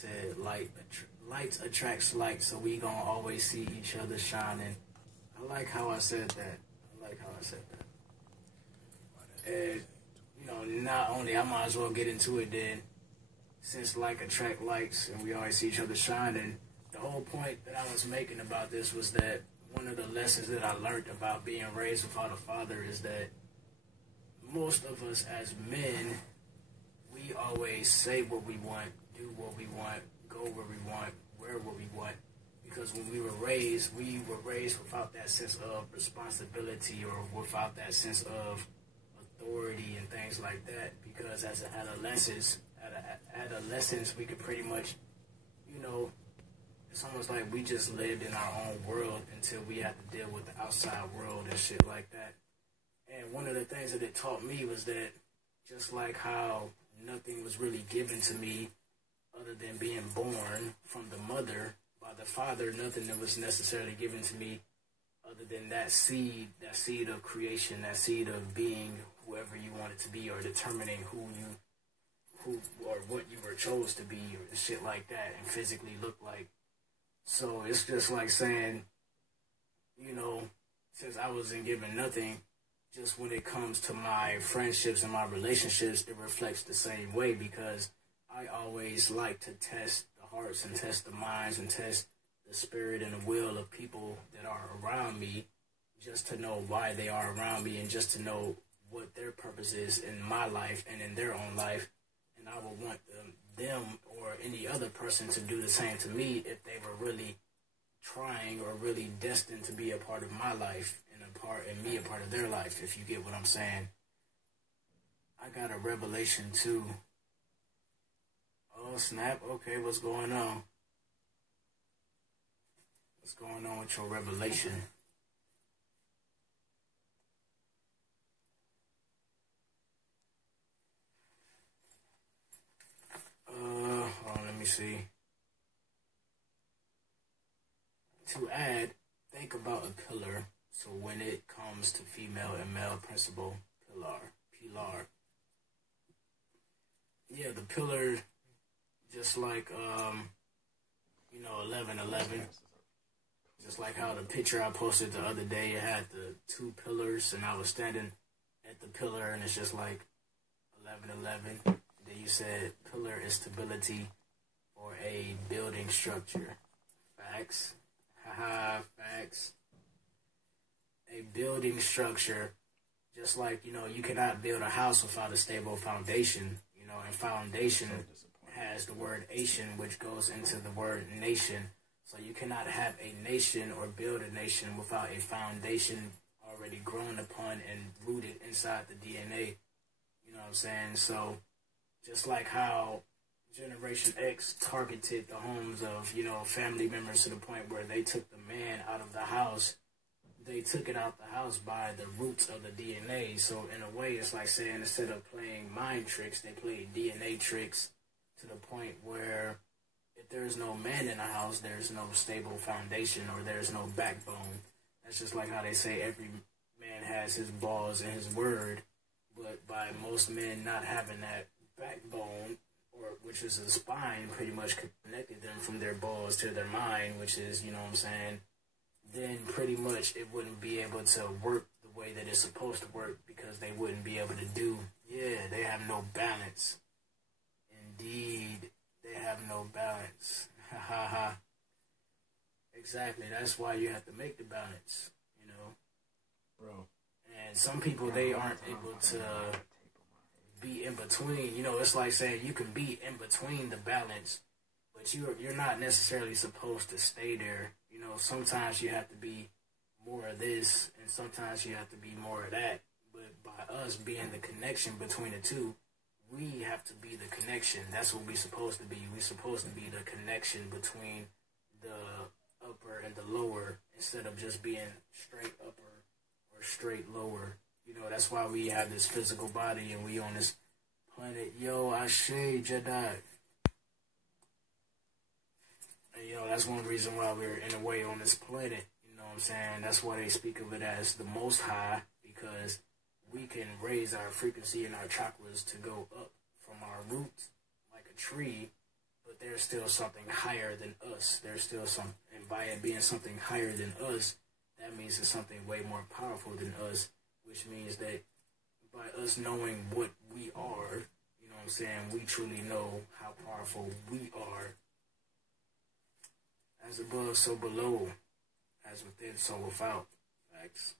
said light attracts light, so we gonna always see each other shining. I like how I said that. And not only, I might as well get into it then. Since like attract likes and we always see each other shining, the whole point that I was making about this was that one of the lessons that I learned about being raised without a father is that most of us as men, we always say what we want, do what we want, go where we want, wear what we want. Because when we were raised without that sense of responsibility or without that sense of authority and things like that. Because as adolescents, we could pretty much, it's almost like we just lived in our own world until we had to deal with the outside world and shit like that. And one of the things that it taught me was that just like how nothing was really given to me other than being born from the mother, by the father, nothing that was necessarily given to me other than that seed of creation, that seed of being whoever you wanted to be, or determining who or what you were chose to be, or shit like that, and physically look like. So it's just like saying, since I wasn't given nothing, just when it comes to my friendships and my relationships, it reflects the same way, because I always like to test the hearts and test the minds and test the spirit and the will of people that are around me, just to know why they are around me and just to know what their purpose is in my life and in their own life. And I would want them or any other person to do the same to me if they were really trying or really destined to be a part of my life and me a part of their life, if you get what I'm saying. I got a revelation too. Oh snap, okay, what's going on? What's going on with your revelation? Hold on, let me see. To add, think about a pillar. So when it comes to female and male principle, pilar. Yeah, the pillar, just like 11:11. Just like how the picture I posted the other day, it had the two pillars, and I was standing at the pillar, and it's just like 11:11. Then you said pillar is stability or a building structure. Facts. Haha, facts. A building structure, just like, you cannot build a house without a stable foundation, and foundation has the word Asian, which goes into the word nation. So you cannot have a nation or build a nation without a foundation already grown upon and rooted inside the DNA. You know what I'm saying? So just like how Generation X targeted the homes of, family members to the point where they took the man out of the house, they took it out the house by the roots of the DNA. So in a way, it's like saying instead of playing mind tricks, they played DNA tricks to the point where if there's no man in the house, there's no stable foundation or there's no backbone. That's just like how they say every man has his balls and his word, but by most men not having that backbone, or which is a spine, pretty much connected them from their balls to their mind, which is, then pretty much it wouldn't be able to work the way that it's supposed to work, because they wouldn't be able to they have no balance. Indeed, they have no balance. Ha ha ha. Exactly, that's why you have to make the balance, Bro. And some people, they aren't able to be in between. It's like saying you can be in between the balance, but you're not necessarily supposed to stay there. Sometimes you have to be more of this, and sometimes you have to be more of that. But by us being the connection between the two, we have to be the connection. That's what we're supposed to be. We're supposed to be the connection between the upper and the lower, instead of just being straight upper or straight lower. That's why we have this physical body and we on this planet. Yo, Ashe, Jedi. And, that's one reason why we're in a way on this planet. You know what I'm saying? That's why they speak of it as the Most High, because we can raise our frequency and our chakras to go up from our roots like a tree, but but there's still something higher than us. There's still some, and by it being something higher than us, that means it's something way more powerful than us, which means that by us knowing what we are, you know what I'm saying, we truly know how powerful we are. As above, so below, as within, so without. Facts.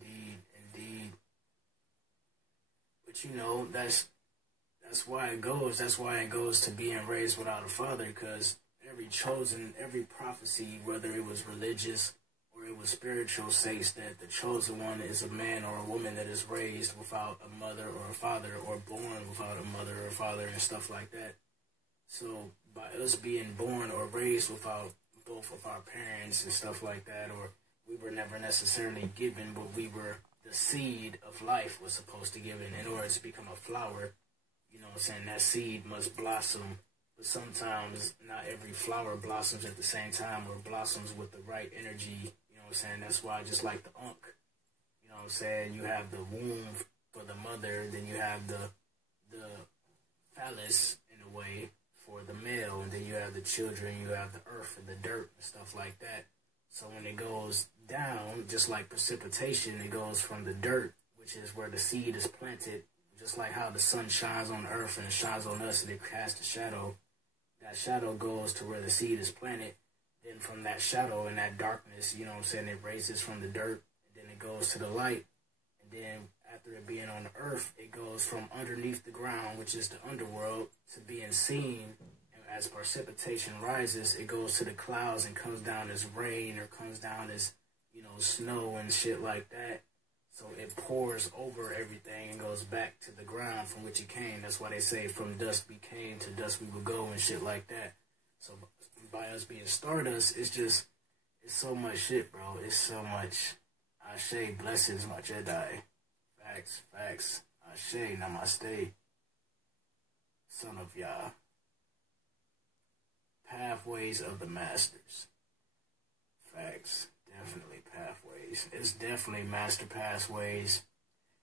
Indeed, indeed. But you know, that's why it goes. That's why it goes to being raised without a father, because every prophecy, whether it was religious or it was spiritual, states that the chosen one is a man or a woman that is raised without a mother or a father, or born without a mother or a father, and stuff like that. So by us being born or raised without both of our parents and stuff like that, or we were never necessarily given, but we were, the seed of life was supposed to give in order to become a flower. You know what I'm saying? That seed must blossom, but sometimes not every flower blossoms at the same time or blossoms with the right energy. You know what I'm saying? That's why, just like the unk, you know what I'm saying, you have the womb for the mother, then you have the phallus in a way for the male, and then you have the children, you have the earth and the dirt and stuff like that. So when it goes down, just like precipitation, it goes from the dirt, which is where the seed is planted, just like how the sun shines on the earth and it shines on us and it casts a shadow. That shadow goes to where the seed is planted. Then from that shadow and that darkness, you know what I'm saying, it raises from the dirt, and then it goes to the light. And then after it being on the earth, it goes from underneath the ground, which is the underworld, to being seen. And as precipitation rises, it goes to the clouds and comes down as rain, or comes down as, you know, snow and shit like that. So it pours over everything and goes back to the ground from which it came. That's why they say from dust we came, to dust we will go, and shit like that. So by us being stardust, it's so much shit, bro. It's so much. Ashe, blessings, my Jedi. Facts, facts. Ashe, namaste. Son of Yah. Pathways of the Masters. Facts. Definitely pathways. It's definitely master pathways.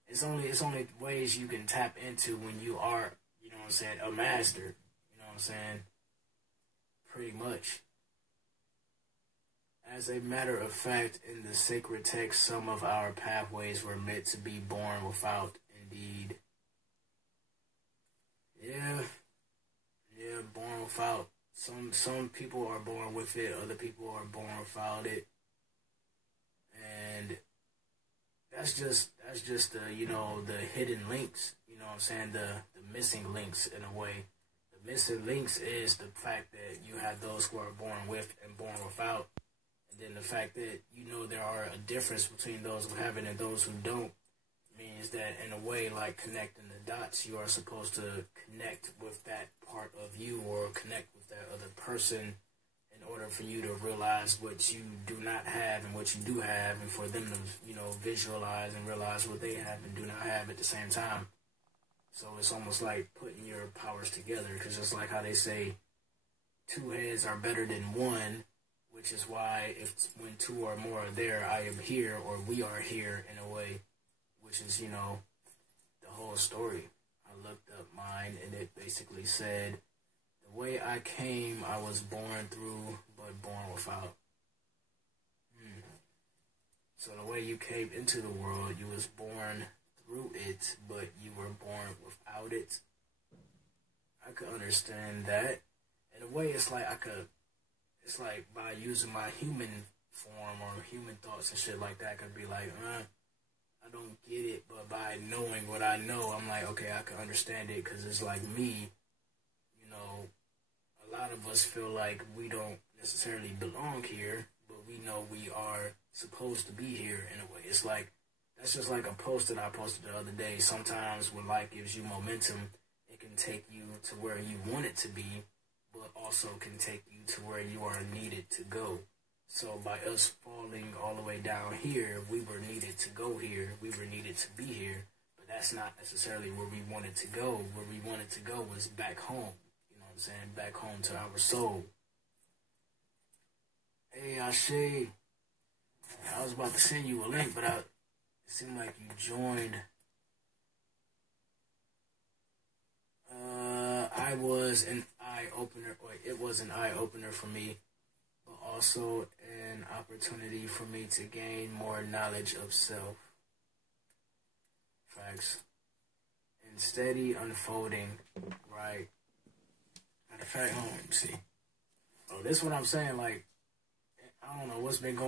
It's only ways you can tap into when you are, you know what I'm saying, a master. You know what I'm saying? Pretty much. As a matter of fact, in the sacred text, some of our pathways were meant to be born without, indeed. Yeah, born without. Some people are born with it, other people are born without it. And that's just the, you know, the hidden links, you know what I'm saying, the missing links in a way. The missing links is the fact that you have those who are born with and born without. And then the fact that, you know, there are a difference between those who have it and those who don't, means that in a way, like connecting the dots, you are supposed to connect with that part of you, or connect with that other person, in order for you to realize what you do not have and what you do have, and for them to, you know, visualize and realize what they have and do not have at the same time. So it's almost like putting your powers together, because it's like how they say two heads are better than one, which is why when two or more are there, I am here, or we are here in a way, which is, you know, the whole story. I looked up mine, and it basically said, the way I came, I was born through, but born without. So the way you came into the world, you was born through it, but you were born without it. I could understand that. In a way, it's like it's like by using my human form or human thoughts and shit like that, I could be like, I don't get it, but by knowing what I know, I'm like, okay, I can understand it, because it's like me, you know, a lot of us feel like we don't necessarily belong here, but we know we are supposed to be here in a way. It's like, that's just like a post that I posted the other day. Sometimes when life gives you momentum, it can take you to where you want it to be, but also can take you to where you are needed to go. So by us falling all the way down here, we were needed to go here. We were needed to be here. But that's not necessarily where we wanted to go. Where we wanted to go was back home. You know what I'm saying? Back home to our soul. Hey, Ashe. I was about to send you a link, but it seemed like you joined I was an eye opener, or it was an eye opener for me, but also an opportunity for me to gain more knowledge of self. Facts. And steady unfolding, right? Matter of fact, let me see. Oh, this is what I'm saying. Like, I don't know what's been going